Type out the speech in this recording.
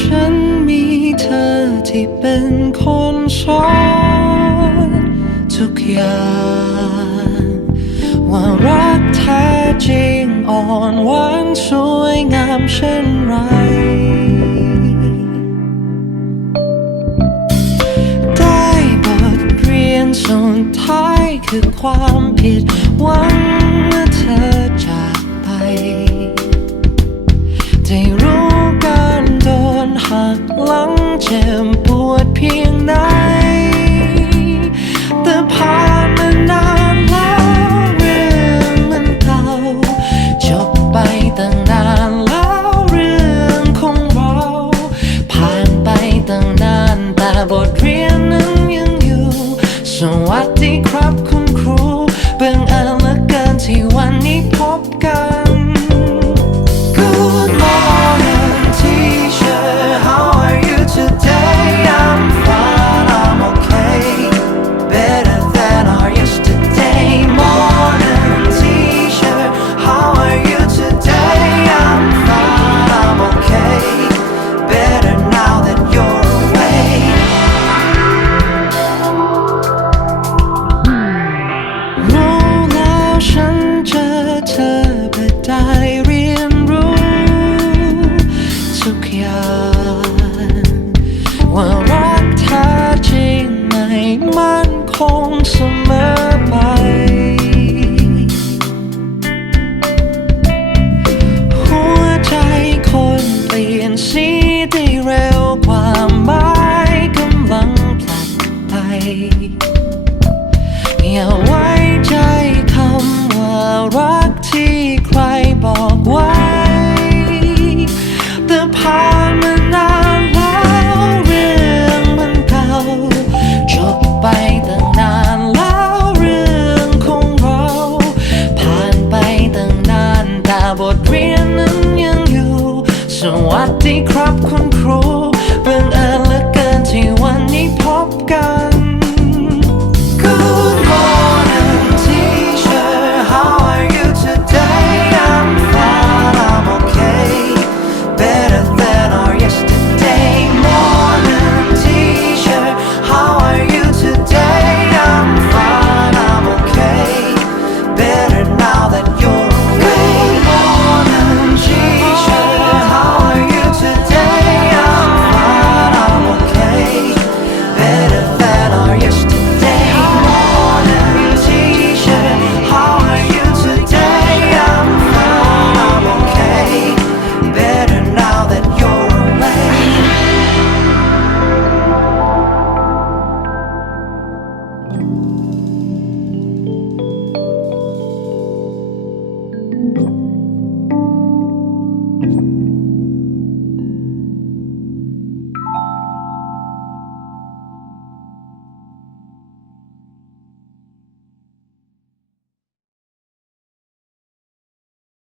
ฉันมีเธอที่เป็นคนสอนทุกอย่างว่ารักแท้จริงอ่อนหวานสวยงามเช่นไรสุดท้ายคือความผิดหวังเมื่อเธอจากไป ได้รู้ หักหลังเจ็บปวดเพียงไหน แต่ผ่านมานานแล้วเรื่องมันเก่าจบไปตั้งนานแล้วเรื่องของเรา ผ่านไปตั้งนานแต่บทเรียนนั้นยังอยู่ สวัสดีครับคุณครูเบื้องอันละเกินที่วันนี้พบกัน so. วัสดีครับคุณครู